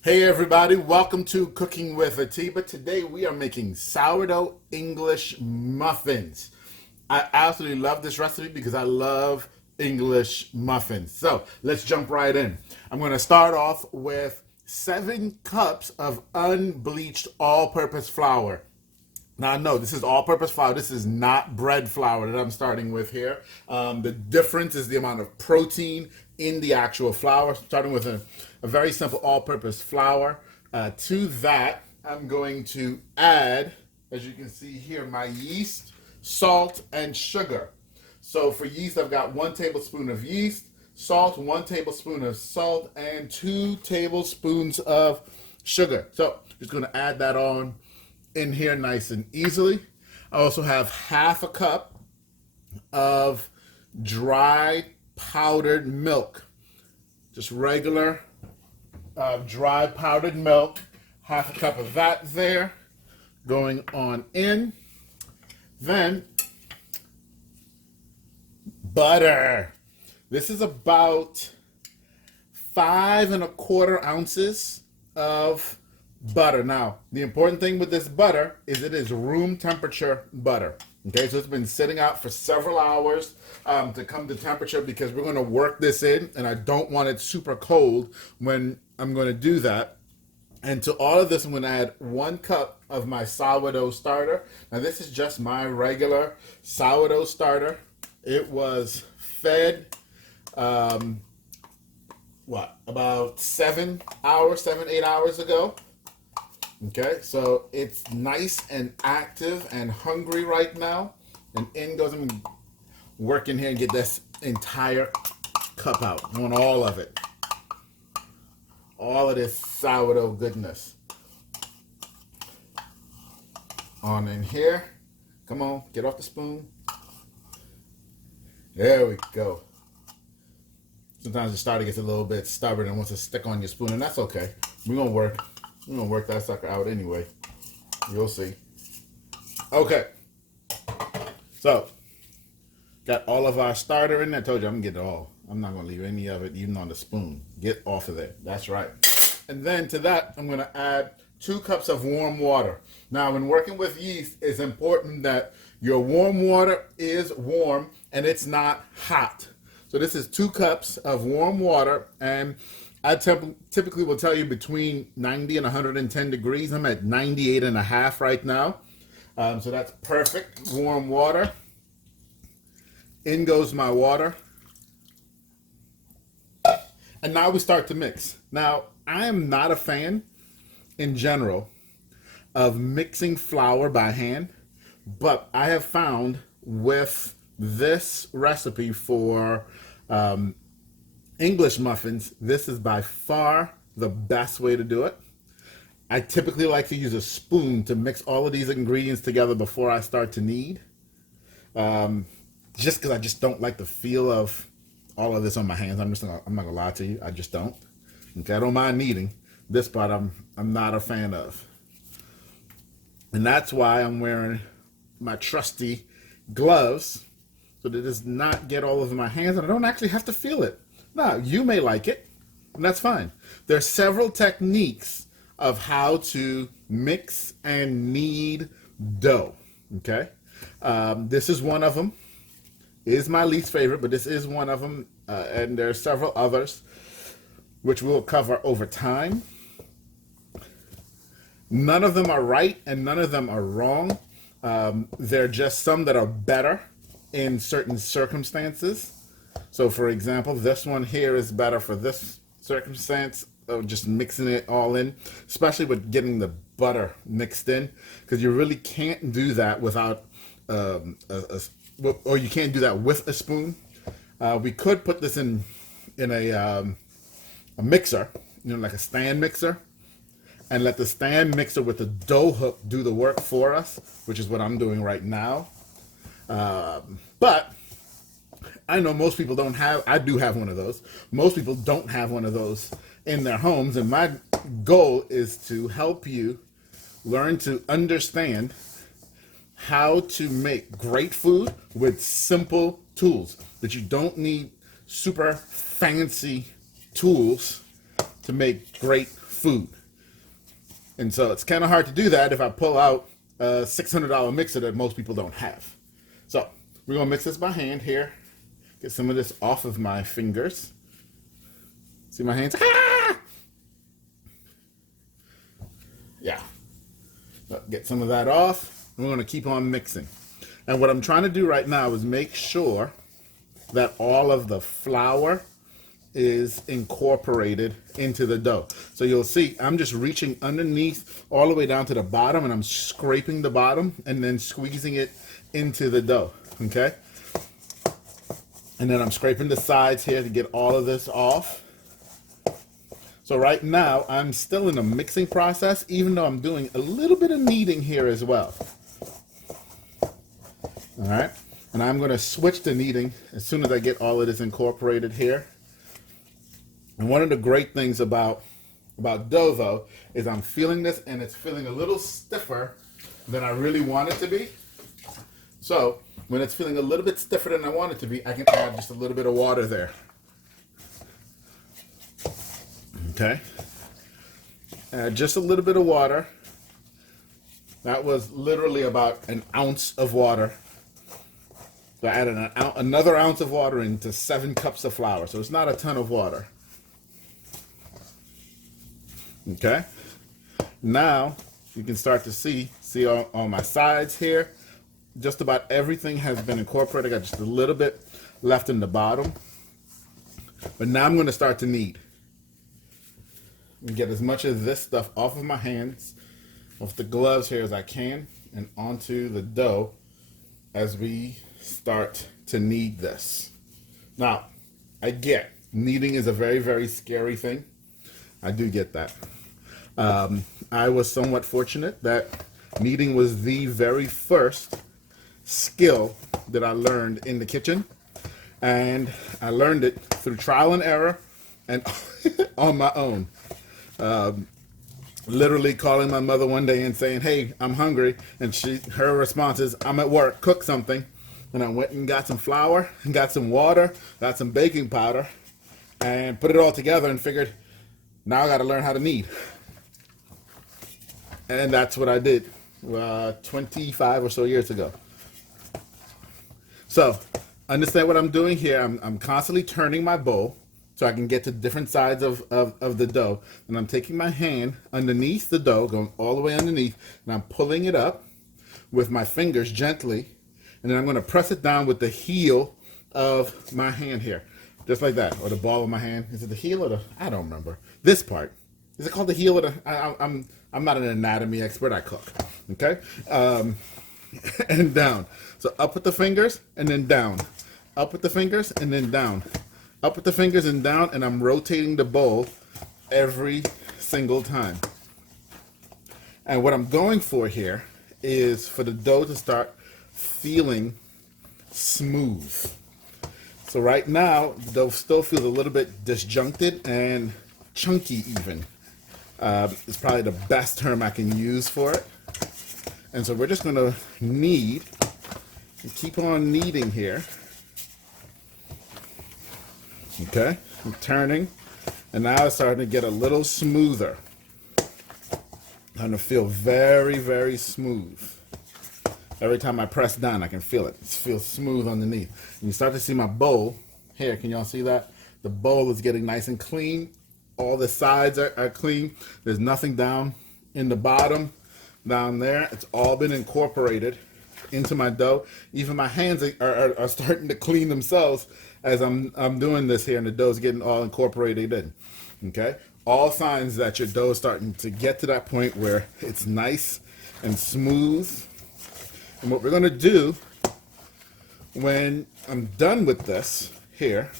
Hey everybody, welcome to Cooking with Atiba. Today we are making sourdough English muffins. I absolutely love this recipe because I love English muffins. So let's jump right in. I'm going to start off with 7 cups of unbleached all-purpose flour. Now, no, this is all-purpose flour. This is not bread flour that I'm starting with here. The difference is the amount of protein in the actual flour. Starting with a very simple all-purpose flour. To that, I'm going to add, as you can see here, my yeast, salt, and sugar. So for yeast, I've got 1 tablespoon of yeast, salt, 1 tablespoon of salt, and 2 tablespoons of sugar. So just going to add that on in here nice and easily. I also have half a cup of dry powdered milk, just regular dry powdered milk. Half a cup of that there going on in. Then butter. This is about 5¼ ounces of butter. Now, the important thing with this butter is it is room temperature butter. Okay, so it's been sitting out for several hours to come to temperature because we're going to work this in, and I don't want it super cold when I'm going to do that. And to all of this, I'm going to add 1 cup of my sourdough starter. Now, this is just my regular sourdough starter. It was fed about 7 hours, 8 hours ago. Okay, so it's nice and active and hungry right now. And in goes, I'm going to work in here and get this entire cup out. I want all of it. All of this sourdough goodness. On in here. Come on, get off the spoon. There we go. Sometimes the starter gets a little bit stubborn and wants to stick on your spoon, and that's okay. We're going to work that sucker out anyway. You'll see. Okay. So, got all of our starter in there. I told you I'm going to get it all. I'm not going to leave any of it even on the spoon. Get off of there. That's right. And then to that, I'm going to add 2 cups of warm water. Now, when working with yeast, it's important that your warm water is warm and it's not hot. So this is 2 cups of warm water, and I typically will tell you between 90 and 110 degrees. I'm at 98.5 right now. So that's perfect warm water. In goes my water. And now we start to mix. Now, I am not a fan in general of mixing flour by hand, but I have found with this recipe for English muffins, this is by far the best way to do it. I typically like to use a spoon to mix all of these ingredients together before I start to knead. Just because I just don't like the feel of all of this on my hands. I'm not gonna lie to you. I just don't. Okay, I don't mind kneading. This part I'm not a fan of. And that's why I'm wearing my trusty gloves so that it does not get all over my hands and I don't actually have to feel it. Now, you may like it, and that's fine. There are several techniques of how to mix and knead dough, okay? This is one of them. It is my least favorite, but this is one of them, and there are several others, which we'll cover over time. None of them are right, and none of them are wrong. There are just some that are better in certain circumstances. So for example, this one here is better for this circumstance of just mixing it all in, especially with getting the butter mixed in, because you really can't do that without or you can't do that with a spoon. We could put this in a mixer, like a stand mixer, and let the stand mixer with the dough hook do the work for us, which is what I'm doing right now. But I know most people don't have, I do have one of those. Most people don't have one of those in their homes, and my goal is to help you learn to understand how to make great food with simple tools. That you don't need super fancy tools to make great food. And so it's kind of hard to do that if I pull out a $600 mixer that most people don't have. So we're going to mix this by hand here. Get some of this off of my fingers. See my hands? Ah! Yeah. Get some of that off. And we're going to keep on mixing. And what I'm trying to do right now is make sure that all of the flour is incorporated into the dough. So you'll see I'm just reaching underneath all the way down to the bottom, and I'm scraping the bottom and then squeezing it into the dough, okay? And then I'm scraping the sides here to get all of this off. So right now I'm still in the mixing process, even though I'm doing a little bit of kneading here as well. All right, and I'm going to switch to kneading as soon as I get all of this incorporated here. And one of the great things about dough, though, is I'm feeling this, and it's feeling a little stiffer than I really want it to be. So when it's feeling a little bit stiffer than I want it to be, I can add just a little bit of water there. Okay, add just a little bit of water. That was literally about an ounce of water. So I added another ounce of water into 7 cups of flour. So it's not a ton of water. Okay. Now you can start to see on my sides here, just about everything has been incorporated. I got just a little bit left in the bottom. But now I'm going to start to knead. And get as much of this stuff off of my hands, off the gloves here as I can, and onto the dough as we start to knead this. Now, I get kneading is a very, very scary thing. I do get that. I was somewhat fortunate that kneading was the very first skill that I learned in the kitchen, and I learned it through trial and error and on my own. Literally calling my mother one day and saying, "Hey, I'm hungry," and her response is, "I'm at work, cook something." And I went and got some flour and got some water, got some baking powder, and put it all together and figured, now I got to learn how to knead. And that's what I did 25 or so years ago. So understand what I'm doing here. I'm constantly turning my bowl so I can get to different sides of the dough. And I'm taking my hand underneath the dough, going all the way underneath, and I'm pulling it up with my fingers gently. And then I'm going to press it down with the heel of my hand here. Just like that. Or the ball of my hand. Is it the heel or the... I don't remember. This part. Is it called the heel or the... I'm not an anatomy expert. I cook. Okay? And down. So up with the fingers and then down. Up with the fingers and then down. Up with the fingers and down. And I'm rotating the bowl every single time. And what I'm going for here is for the dough to start feeling smooth. So right now, the dough still feels a little bit disjuncted and chunky even. It's probably the best term I can use for it. And so we're just going to knead and keep on kneading here. Okay, I'm turning, and now it's starting to get a little smoother. Starting to feel very, very smooth. Every time I press down, I can feel it. It feels smooth underneath. And you start to see my bowl. Here, can y'all see that? The bowl is getting nice and clean. All the sides are clean. There's nothing down in the bottom, down there. It's all been incorporated into my dough. Even my hands are starting to clean themselves as I'm doing this here, and the dough's getting all incorporated in. Okay? All signs that your dough is starting to get to that point where it's nice and smooth. And what we're going to do when I'm done with this here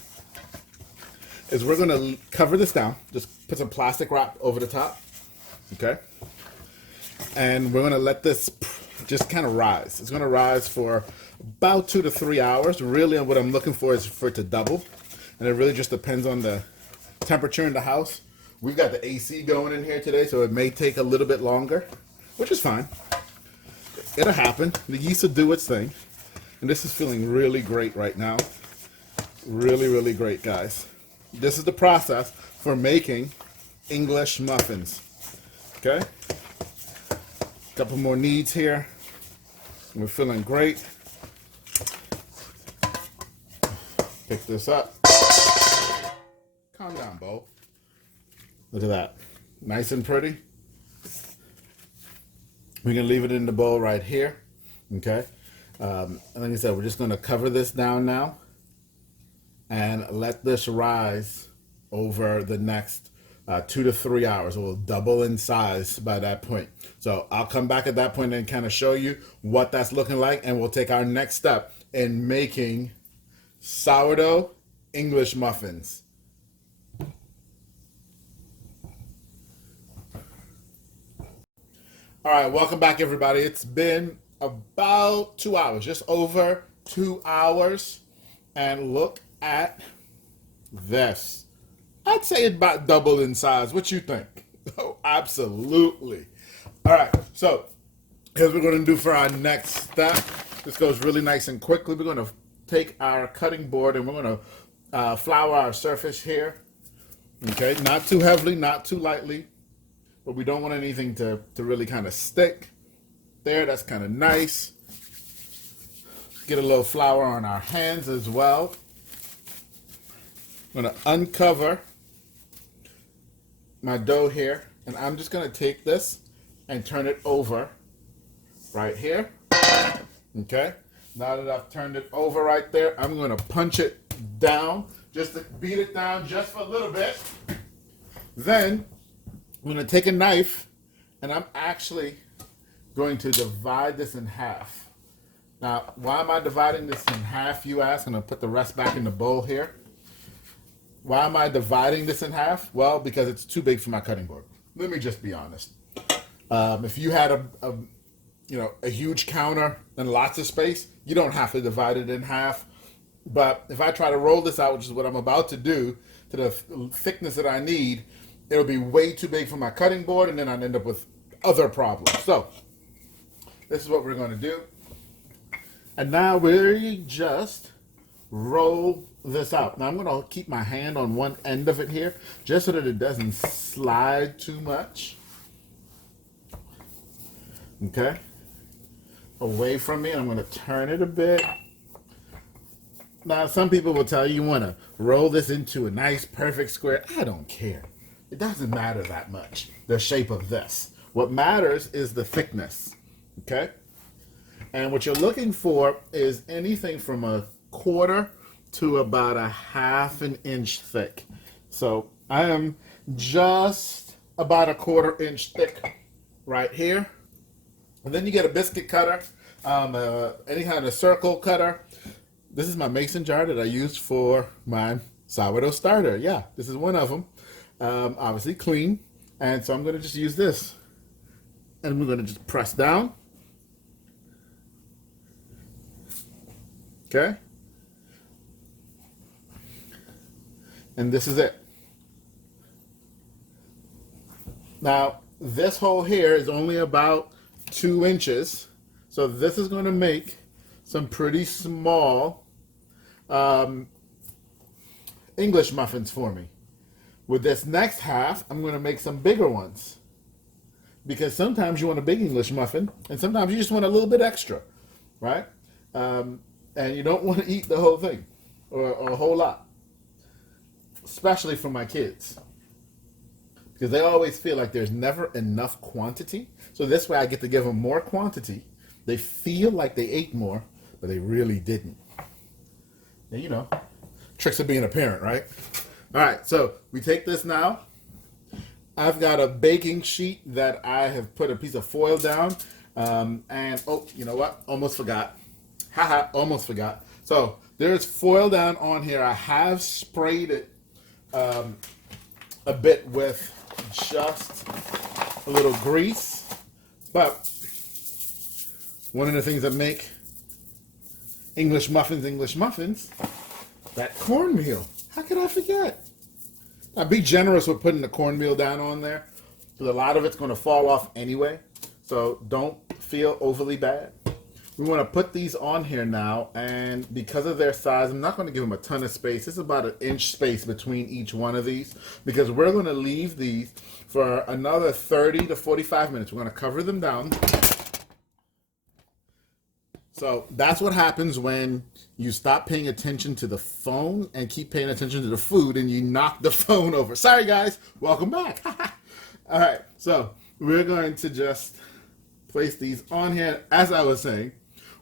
is we're going to cover this down. Just put some plastic wrap over the top. Okay? And we're going to let this just kind of rise. It's going to rise for about 2 to 3 hours. Really, what I'm looking for is for it to double. And it really just depends on the temperature in the house. We've got the AC going in here today, so it may take a little bit longer, which is fine. It'll happen. The yeast will do its thing. And this is feeling really great right now. Really, really great, guys. This is the process for making English muffins. Okay? Couple more kneads here. We're feeling great. Pick this up. Calm down, Bo. Look at that. Nice and pretty. We're going to leave it in the bowl right here. Okay? And like I said, we're just going to cover this down now and let this rise over the next 2 to 3 hours. It will double in size by that point. So I'll come back at that point and kind of show you what that's looking like, and we'll take our next step in making sourdough English muffins. All right, welcome back, everybody. It's been about 2 hours, just over 2 hours, and look at this. I'd say it's about double in size. What you think? Oh, absolutely. All right, so here's what we're going to do for our next step. This goes really nice and quickly. We're going to take our cutting board and we're going to flour our surface here. Okay, not too heavily, not too lightly, but we don't want anything to really kind of stick. There, that's kind of nice. Get a little flour on our hands as well. I'm going to uncover my dough here, and I'm just going to take this and turn it over right here. Okay, now that I've turned it over right there, I'm going to punch it down, just to beat it down just for a little bit. Then I'm going to take a knife, and I'm actually going to divide this in half. Now, why am I dividing this in half, you ask? I'm going to put the rest back in the bowl here. Why am I dividing this in half? Well, because it's too big for my cutting board. Let me just be honest. If you had a huge counter and lots of space, you don't have to divide it in half. But if I try to roll this out, which is what I'm about to do, to the thickness that I need, it'll be way too big for my cutting board, and then I'd end up with other problems. So this is what we're going to do. And now we just roll this out. Now I'm going to keep my hand on one end of it here, just so that it doesn't slide too much. Okay. Away from me. I'm going to turn it a bit. Now, some people will tell you want to roll this into a nice, perfect square. I don't care. It doesn't matter that much, the shape of this. What matters is the thickness. Okay. And what you're looking for is anything from a quarter to about a half an inch thick. So I am just about a quarter inch thick right here. And then you get a biscuit cutter, any kind of circle cutter. This is my mason jar that I used for my sourdough starter. Yeah, this is one of them. Obviously clean. And so I'm going to just use this. And we're going to just press down. Okay. And this is it. Now, this hole here is only about 2 inches. So this is going to make some pretty small English muffins for me. With this next half, I'm going to make some bigger ones. Because sometimes you want a big English muffin, and sometimes you just want a little bit extra, right? And you don't want to eat the whole thing, or a whole lot. Especially for my kids. Because they always feel like there's never enough quantity. So this way I get to give them more quantity. They feel like they ate more, but they really didn't. And you know, tricks of being a parent, right? All right, so we take this now. I've got a baking sheet that I have put a piece of foil down. And, oh, you know what? Almost forgot. Haha, almost forgot. So there's foil down on here. I have sprayed it a bit with just a little grease. But one of the things that make English muffins, that cornmeal. How could I forget? Now be generous with putting the cornmeal down on there, because a lot of it's going to fall off anyway. So don't feel overly bad. we want to put these on here now, and because of their size, I'm not going to give them a ton of space. It's about an inch space between each one of these, because we're going to leave these for another 30 to 45 minutes. We're going to cover them down. So that's what happens when you stop paying attention to the phone and keep paying attention to the food, and you knock the phone over. Sorry guys, welcome back. All right, so we're going to just place these on here. As I was saying,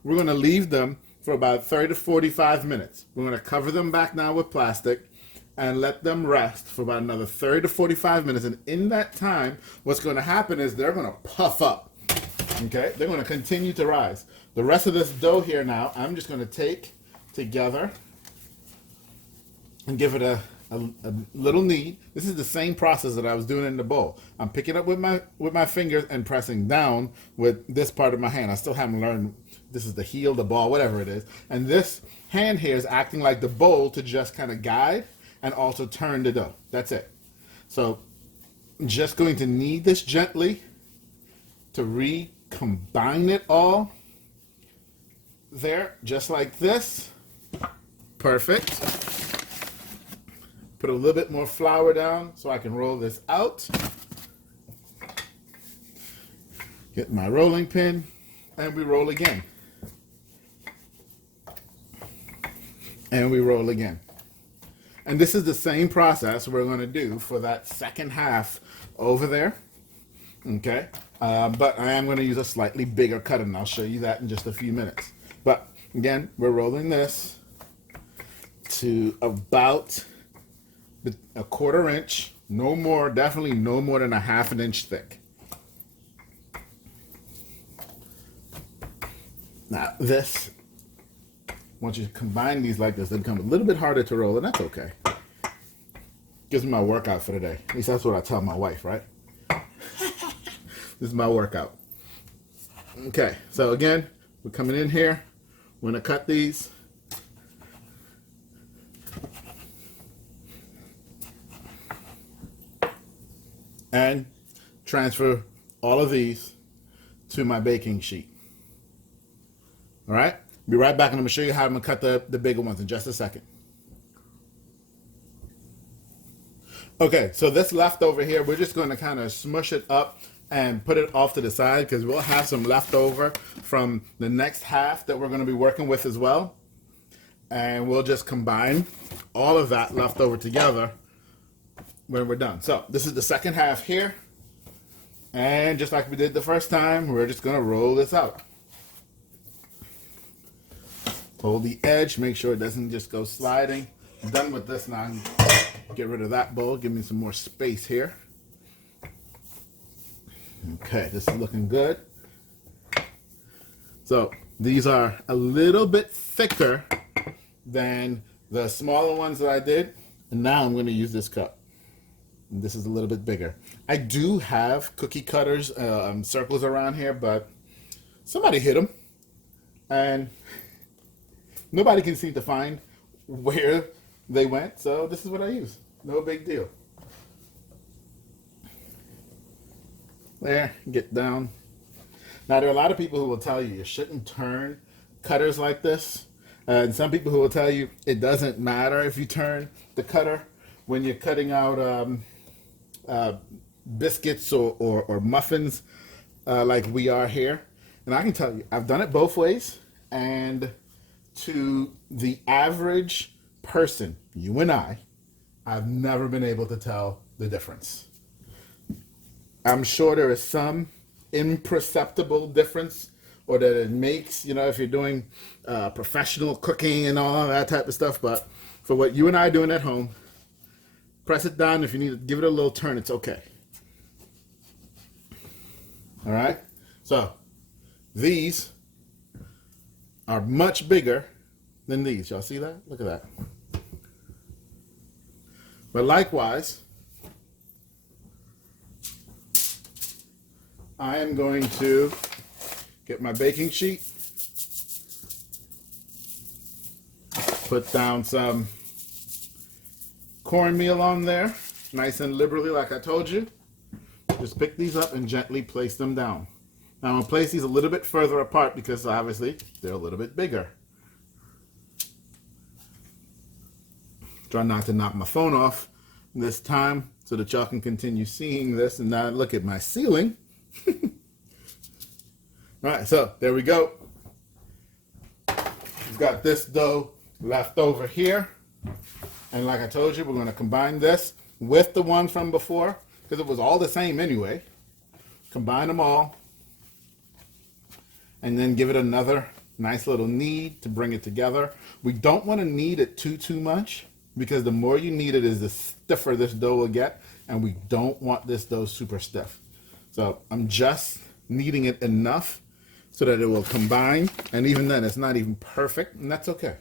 we're going to leave them for about 30 to 45 minutes. We're going to cover them back now with plastic and let them rest for about another 30 to 45 minutes. And in that time, what's going to happen is they're going to puff up. Okay, they're going to continue to rise. The rest of this dough here now, I'm just going to take together and give it a little knead. This is the same process that I was doing in the bowl. I'm picking up with my fingers and pressing down with this part of my hand. I still haven't learned, this is the heel, the ball, whatever it is. And this hand here is acting like the bowl to just kind of guide and also turn the dough. That's it. So I'm just going to knead this gently to recombine it all. There, just like this. Perfect. Put a little bit more flour down so I can roll this out. Get my rolling pin, and we roll again. And we roll again. And this is the same process we're going to do for that second half over there. Okay? But I am going to use a slightly bigger cutter, and I'll show you that in just a few minutes. But again, we're rolling this to about a 1/4 inch, no more, definitely no more than a 1/2 inch thick. Now this, once you combine these like this, they become a little bit harder to roll, and that's okay. Gives me my workout for the day. At least that's what I tell my wife, right? This is my workout. Okay, so again, we're coming in here. We're going to cut these. And transfer all of these to my baking sheet. All right? Be right back, and I'm going to show you how I'm going to cut the bigger ones in just a second. Okay, so this leftover here, we're just going to kind of smush it up and put it off to the side, because we'll have some leftover from the next half that we're going to be working with as well. And we'll just combine all of that leftover together when we're done. So this is the second half here. And just like we did the first time, we're just going to roll this out. Hold the edge, make sure it doesn't just go sliding. I'm done with this now. Get rid of that bowl, give me some more space here. Okay, this is looking good. So these are a little bit thicker than the smaller ones that I did. And now I'm going to use this cup. And this is a little bit bigger. I do have cookie cutters, circles around here, but somebody hit them. And nobody can seem to find where they went. So this is what I use. No big deal. There, get down. Now, there are a lot of people who will tell you shouldn't turn cutters like this. And some people who will tell you it doesn't matter if you turn the cutter when you're cutting out biscuits or muffins like we are here. And I can tell you, I've done it both ways. And to the average person, you and I've never been able to tell the difference. I'm sure there is some imperceptible difference, or that it makes, you know, if you're doing professional cooking and all that type of stuff. But for what you and I are doing at home, press it down. If you need to give it a little turn, it's okay. All right. So these are much bigger than these. Y'all see that? Look at that. But likewise, I am going to get my baking sheet, put down some cornmeal on there, nice and liberally like I told you. Just pick these up and gently place them down. Now I'm going to place these a little bit further apart because obviously they're a little bit bigger. Try not to knock my phone off this time so that y'all can continue seeing this and not look at my ceiling. All right, so there we go. We've got this dough left over here. And like I told you, we're going to combine this with the one from before because it was all the same anyway. Combine them all and then give it another nice little knead to bring it together. We don't want to knead it too much because the more you knead it is the stiffer this dough will get, and we don't want this dough super stiff. So I'm just kneading it enough so that it will combine, and even then it's not even perfect, and that's okay.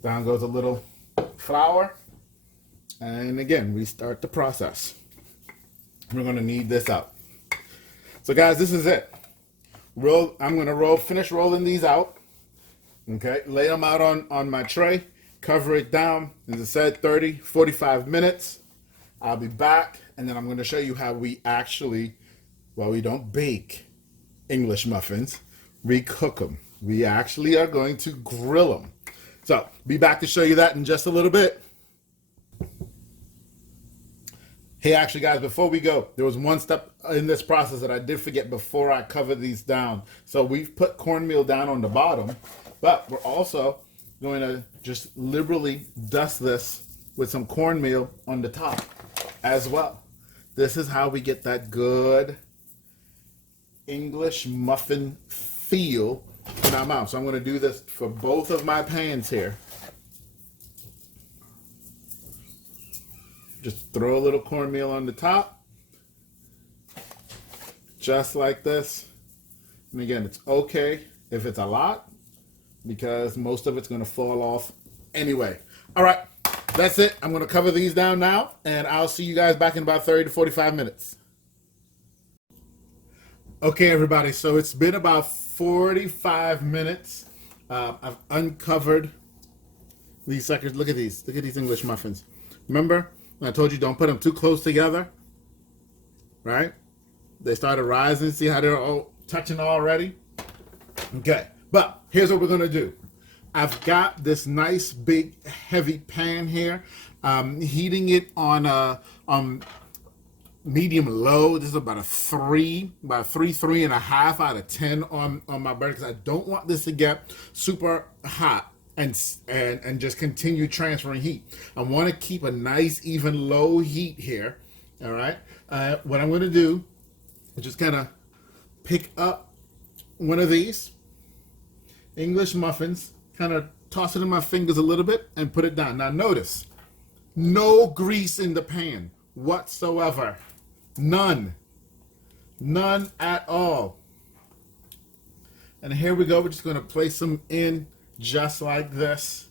Down goes a little flour, and again we start the process. We're going to knead this out. So guys, this is it. I'm going to finish rolling these out. Okay, lay them out on my tray, cover it down, as I said, 30-45 minutes. I'll be back, and then I'm going to show you how we actually, well, we don't bake English muffins, we cook them. We actually are going to grill them. So, be back to show you that in just a little bit. Hey, actually, guys, before we go, there was one step in this process that I did forget before I covered these down. So we've put cornmeal down on the bottom, but we're also going to just liberally dust this with some cornmeal on the top as well. This is how we get that good English muffin feel in our mouth. So I'm going to do this for both of my pans here. Just throw a little cornmeal on the top, just like this. And again, it's okay if it's a lot because most of it's going to fall off anyway. All right, that's it. I'm going to cover these down now, and I'll see you guys back in about 30 to 45 minutes. Okay, everybody, so it's been about 45 minutes. I've uncovered these suckers. Look at these. Look at these English muffins. Remember? I told you don't put them too close together, right? They started rising. See how they're all touching already? Okay, but here's what we're going to do. I've got this nice big heavy pan here. Heating it on a medium low. This is about a 3.5 out of 10 on my burner because I don't want this to get super hot and just continue transferring heat. I want to keep a nice even low heat here. All right. What I'm going to do is just kind of pick up one of these English muffins, kind of toss it in my fingers a little bit and put it down. Now notice, no grease in the pan whatsoever. None at all. And here we go. We're just going to place them in just like this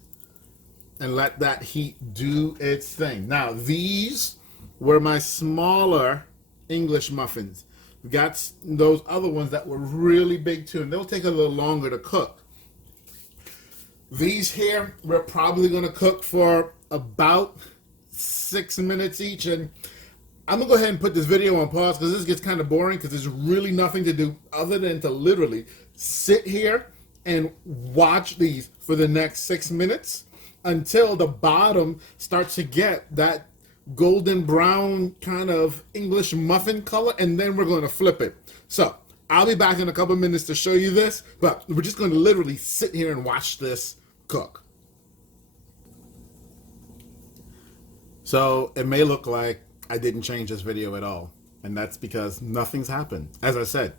and let that heat do its thing. Now, these were my smaller English muffins. We got those other ones that were really big too, and they'll take a little longer to cook. These here, we're probably going to cook for about 6 minutes each, and I'm going to go ahead and put this video on pause because this gets kind of boring because there's really nothing to do other than to literally sit here and watch these for the next 6 minutes until the bottom starts to get that golden brown kind of English muffin color, and then we're going to flip it. So I'll be back in a couple minutes to show you this, but we're just going to literally sit here and watch this cook. So it may look like I didn't change this video at all, and that's because nothing's happened. As I said,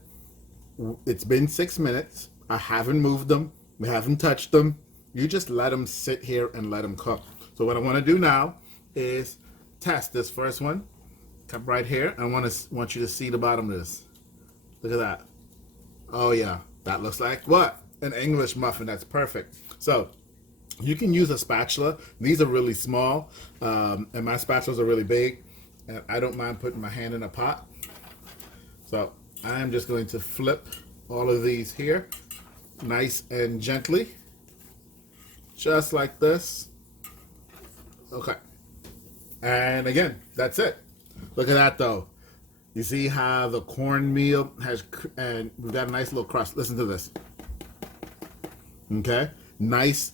it's been 6 minutes. I haven't moved them. We haven't touched them. You just let them sit here and let them cook. So what I want to do now is test this first one. Come right here. I want you to see the bottom of this. Look at that. Oh yeah, that looks like what? An English muffin. That's perfect. So you can use a spatula. These are really small, and my spatulas are really big. And I don't mind putting my hand in a pot. So I am just going to flip all of these here, nice and gently, just like this. Okay. And again, that's it. Look at that though. You see how the cornmeal has, and we've got a nice little crust. Listen to this. Okay, nice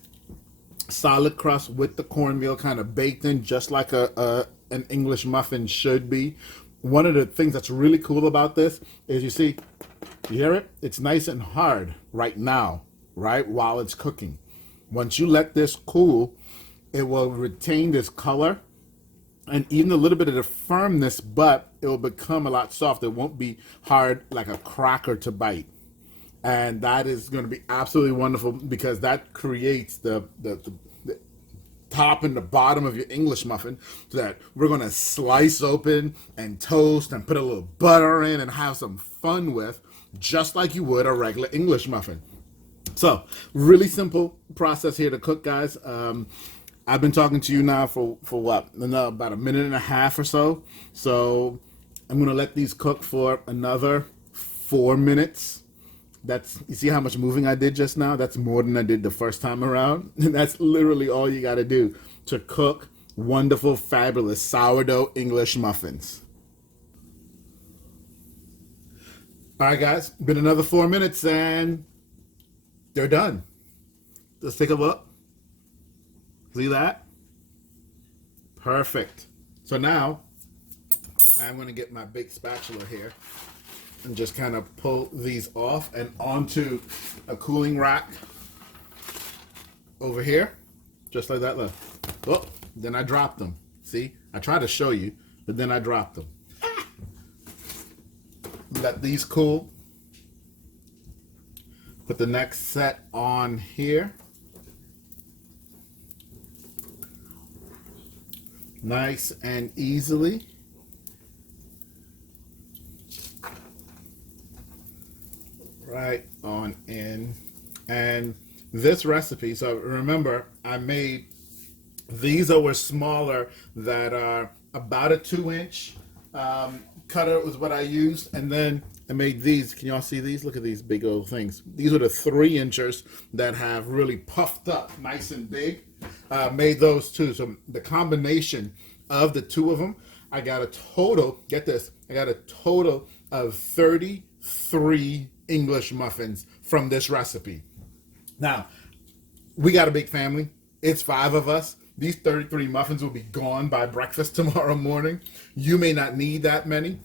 solid crust with the cornmeal kind of baked in, just like an English muffin should be. One of the things that's really cool about this is you hear it? It's nice and hard right now, right? While it's cooking. Once you let this cool, it will retain this color and even a little bit of the firmness, but it will become a lot softer. It won't be hard like a cracker to bite. And that is going to be absolutely wonderful because that creates the top and the bottom of your English muffin that we're going to slice open and toast and put a little butter in and have some fun with, just like you would a regular English muffin. So, really simple process here to cook, guys. I've been talking to you now for what? About a minute and a half or so. So, I'm going to let these cook for another 4 minutes. You see how much moving I did just now? That's more than I did the first time around. And that's literally all you got to do to cook wonderful, fabulous sourdough English muffins. All right, guys, been another 4 minutes and they're done. Let's take a look. See that? Perfect. So now I'm going to get my big spatula here and just kind of pull these off and onto a cooling rack over here, just like that. Look. Oh, then I dropped them. See, I tried to show you, but then I dropped them. Let these cool. Put the next set on here. Nice and easily. Right on in. And this recipe, so remember I made these were smaller that are about a 2-inch cutter was what I used, and then I made these. Can y'all see these? Look at these big old things. These are the 3-inchers that have really puffed up nice and big. Made those too. So the combination of the two of them, I got a total, get this, I got a total of 33 English muffins from this recipe. Now, we got a big family. It's 5 of us. These 33 muffins will be gone by breakfast tomorrow morning. You may not need that many.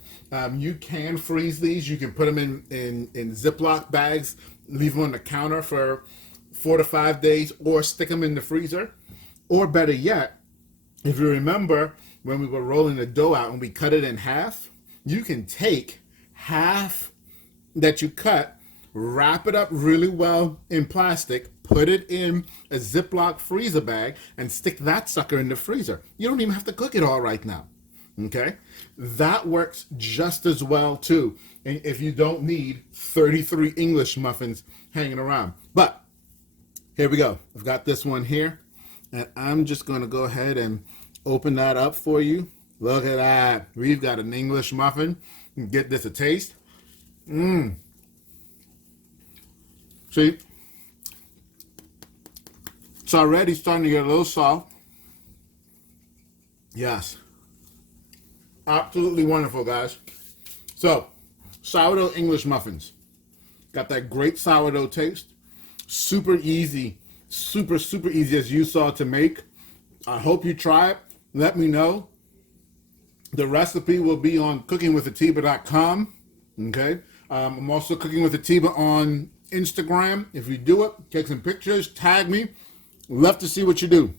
You can freeze these. You can put them in Ziploc bags, leave them on the counter for 4 to 5 days, or stick them in the freezer. Or better yet, if you remember when we were rolling the dough out and we cut it in half, you can take half that you cut, wrap it up really well in plastic, put it in a Ziploc freezer bag, and stick that sucker in the freezer. You don't even have to cook it all right now. Okay? That works just as well too, and if you don't need 33 English muffins hanging around. But here we go. I've got this one here, and I'm just going to go ahead and open that up for you. Look at that. We've got an English muffin. Get this a taste. See? It's already starting to get a little soft. Yes. Absolutely wonderful, guys. So, sourdough English muffins. Got that great sourdough taste. Super easy. Super easy, as you saw, to make. I hope you try it. Let me know. The recipe will be on cookingwithatiba.com. Okay? I'm also Cooking with Atiba on Instagram. If you do it, take some pictures, tag me. Love to see what you do.